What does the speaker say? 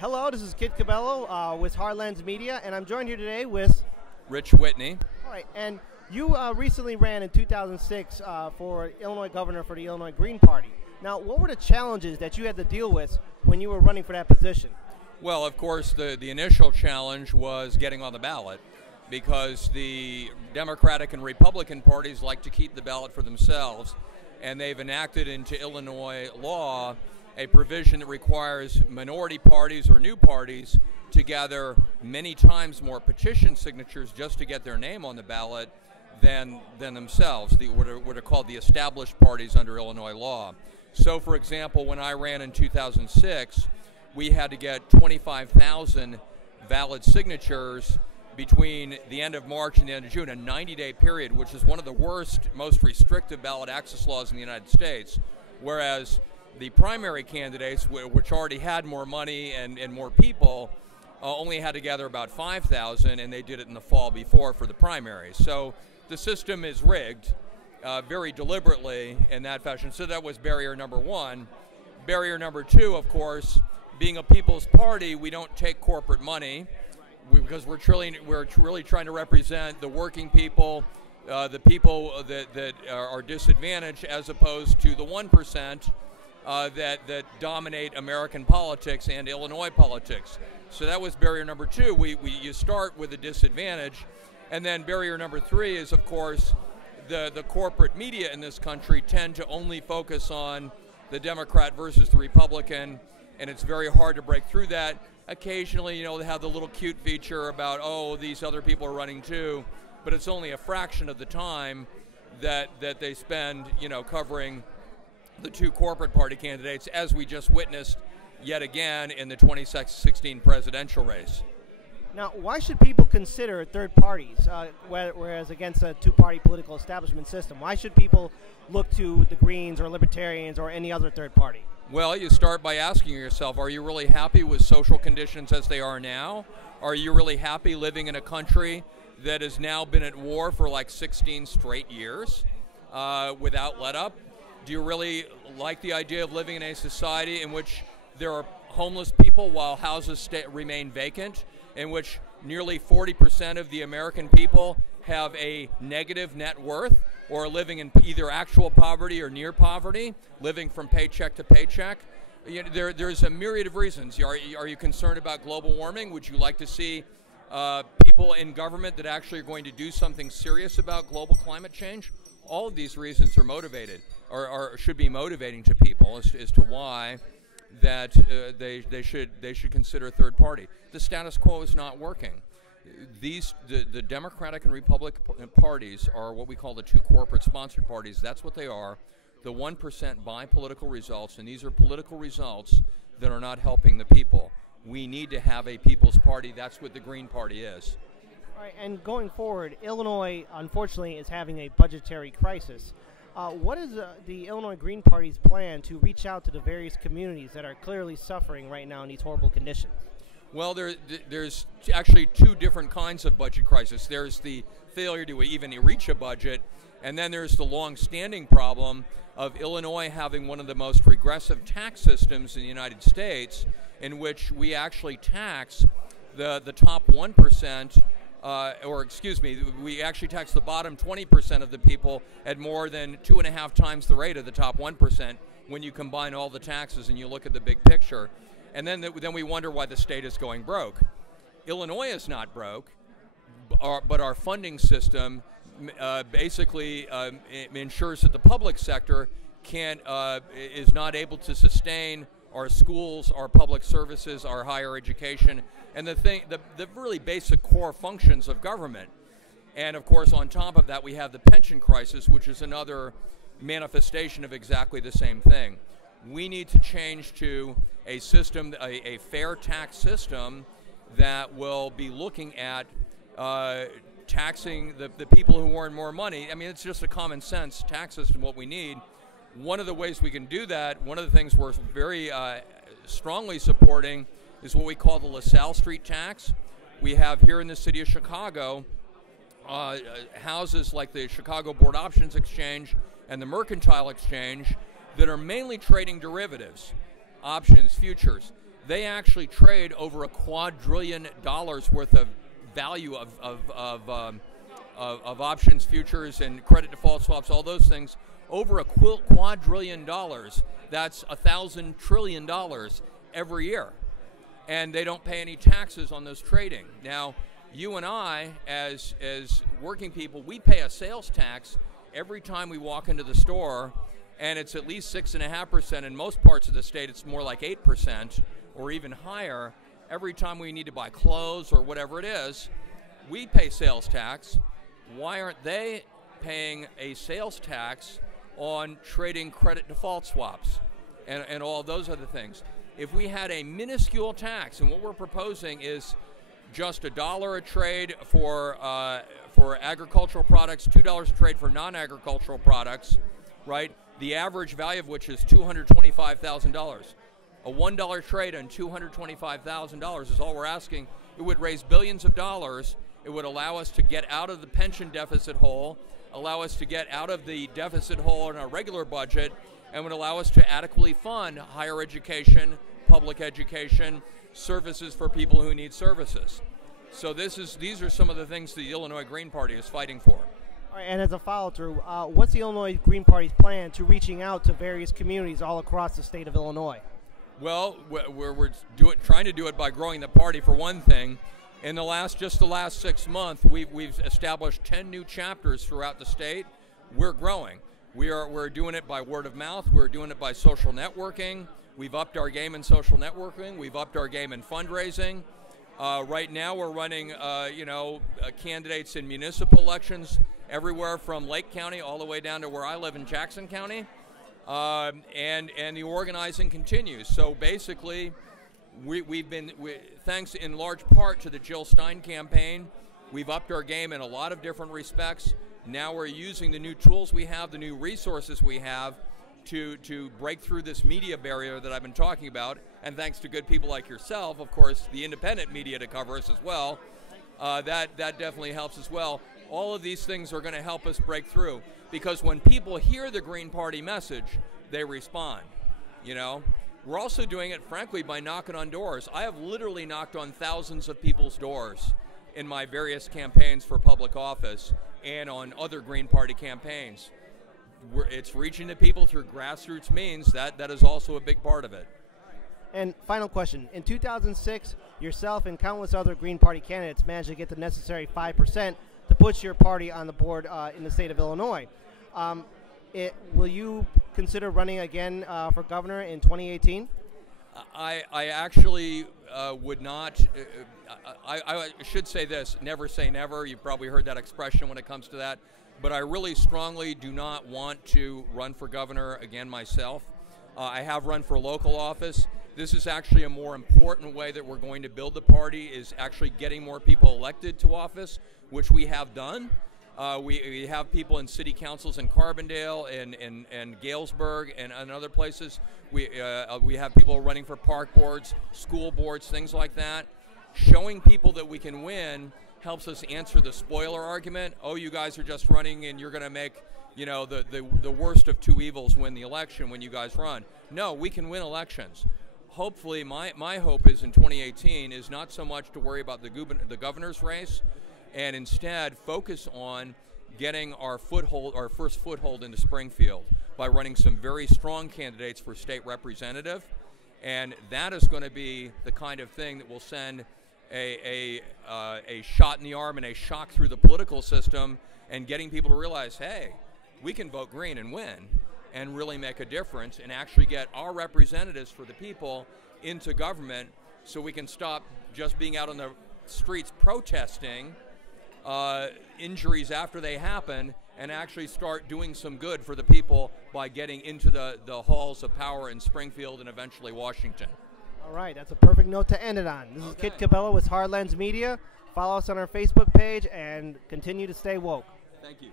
Hello, this is Kid Cabello with Heartlands Media, and I'm joined here today with... Rich Whitney. All right, and you recently ran in 2006 for Illinois governor for the Illinois Green Party. Now, what were the challenges that you had to deal with when you were running for that position? Well, of course, the initial challenge was getting on the ballot because the Democratic and Republican parties like to keep the ballot for themselves, and they've enacted into Illinois law a provision that requires minority parties or new parties to gather many times more petition signatures just to get their name on the ballot than themselves, what are called the established parties under Illinois law. So, for example, when I ran in 2006, we had to get 25,000 valid signatures between the end of March and the end of June, a 90-day period, which is one of the worst, most restrictive ballot access laws in the United States, whereas the primary candidates, which already had more money and more people, only had to gather about 5,000, and they did it in the fall before for the primaries. So the system is rigged very deliberately in that fashion. So that was barrier number one. Barrier number two, of course, being a people's party, we don't take corporate money because we're really trying to represent the working people, the people that are disadvantaged, as opposed to the 1%. That dominate American politics and Illinois politics. So that was barrier number two. You start with a disadvantage, and then barrier number three is, of course, the corporate media in this country tend to only focus on the Democrat versus the Republican, and it's very hard to break through that. Occasionally, they have the little cute feature about, oh, these other people are running too, but it's only a fraction of the time that they spend, covering the two corporate party candidates, as we just witnessed yet again in the 2016 presidential race. Now, why should people consider third parties, whereas against a two-party political establishment system? Why should people look to the Greens or Libertarians or any other third party? Well, you start by asking yourself, are you really happy with social conditions as they are now? Are you really happy living in a country that has now been at war for like 16 straight years without let-up? Do you really like the idea of living in a society in which there are homeless people while houses remain vacant, in which nearly 40% of the American people have a negative net worth or are living in either actual poverty or near poverty, living from paycheck to paycheck? There's a myriad of reasons. Are you concerned about global warming? Would you like to see people in government that actually are going to do something serious about global climate change? All of these reasons are motivated, or should be motivating to people as to why that they should consider a third party. The status quo is not working. The Democratic and Republican parties are what we call the two corporate sponsored parties. That's what they are. The 1% buy political results, and these are political results that are not helping the people. We need to have a people's party. That's what the Green Party is. All right, and going forward, Illinois, unfortunately, is having a budgetary crisis. What is the Illinois Green Party's plan to reach out to the various communities that are clearly suffering right now in these horrible conditions? Well, there's actually two different kinds of budget crisis. There's the failure to even reach a budget, and then there's the long-standing problem of Illinois having one of the most regressive tax systems in the United States, in which we actually tax the top 1%. We actually tax the bottom 20% of the people at more than 2.5 times the rate of the top 1% when you combine all the taxes and you look at the big picture. And then we wonder why the state is going broke. Illinois is not broke, but our funding system basically ensures that the public sector is not able to sustain our schools, our public services, our higher education, and the really basic core functions of government. And of course, on top of that, we have the pension crisis, which is another manifestation of exactly the same thing. We need to change to a system, a fair tax system that will be looking at taxing the people who earn more money. I mean, it's just a common sense tax system, what we need. One of the ways we can do that, one of the things we're very strongly supporting is what we call the LaSalle Street tax. We have here in the city of Chicago houses like the Chicago Board Options Exchange and the Mercantile Exchange that are mainly trading derivatives, options, futures. they actually trade over $2 quadrillion worth of value of options, futures, and credit default swaps, all those things, over $2 quadrillion. That's $1,000 trillion every year. And they don't pay any taxes on those trading. Now, you and I, as working people, we pay a sales tax every time we walk into the store, and it's at least 6.5%. In most parts of the state, it's more like 8% or even higher. Every time we need to buy clothes or whatever it is, we pay sales tax. Why aren't they paying a sales tax on trading credit default swaps and all those other things? If we had a minuscule tax, and what we're proposing is just $1 a trade for agricultural products, $2 a trade for non-agricultural products, right? The average value of which is $225,000. A $1 trade on $225,000 is all we're asking. It would raise billions of dollars. It would allow us to get out of the pension deficit hole, allow us to get out of the deficit hole in our regular budget, and would allow us to adequately fund higher education, public education, services for people who need services. So these are some of the things the Illinois Green Party is fighting for. All right, and as a follow-through, what's the Illinois Green Party's plan to reaching out to various communities all across the state of Illinois? Well, we're trying to do it by growing the party, for one thing. In the last 6 months, we've established 10 new chapters throughout the state. We're growing. We're doing it by word of mouth. We're doing it by social networking. We've upped our game in social networking. We've upped our game in fundraising. Right now, we're running, candidates in municipal elections everywhere from Lake County all the way down to where I live in Jackson County, and the organizing continues. So basically, we've been, thanks in large part to the Jill Stein campaign, we've upped our game in a lot of different respects. Now we're using the new tools we have, the new resources we have, to break through this media barrier that I've been talking about, and thanks to good people like yourself, of course, the independent media to cover us as well, that definitely helps as well. All of these things are going to help us break through, because when people hear the Green Party message, they respond, you know. We're also doing it, frankly, by knocking on doors. I have literally knocked on thousands of people's doors in my various campaigns for public office and on other Green Party campaigns. It's reaching the people through grassroots means. That is also a big part of it. And final question. In 2006, yourself and countless other Green Party candidates managed to get the necessary 5% to put your party on the board in the state of Illinois. Will you consider running again for governor in 2018? I actually would not. I should say this, never say never. You've probably heard that expression when it comes to that. But I really strongly do not want to run for governor again myself. I have run for local office. This is actually a more important way that we're going to build the party, is actually getting more people elected to office, which we have done. We have people in city councils in Carbondale and Galesburg and other places. We have people running for park boards, school boards, things like that. Showing people that we can win helps us answer the spoiler argument. Oh, you guys are just running and you're going to make, you know, the worst of two evils win the election when you guys run. No, we can win elections. Hopefully, my hope is in 2018 is not so much to worry about the governor's race, and instead focus on getting our first foothold into Springfield by running some very strong candidates for state representative, and that is going to be the kind of thing that will send a shot in the arm and a shock through the political system, and getting people to realize, hey, we can vote green and win and really make a difference and actually get our representatives for the people into government, so we can stop just being out on the streets protesting injuries after they happen, and actually start doing some good for the people by getting into the halls of power in Springfield and eventually Washington. All right, that's a perfect note to end it on. This is Kit Cabello with Hard Lens Media. Follow us on our Facebook page and continue to stay woke. Thank you.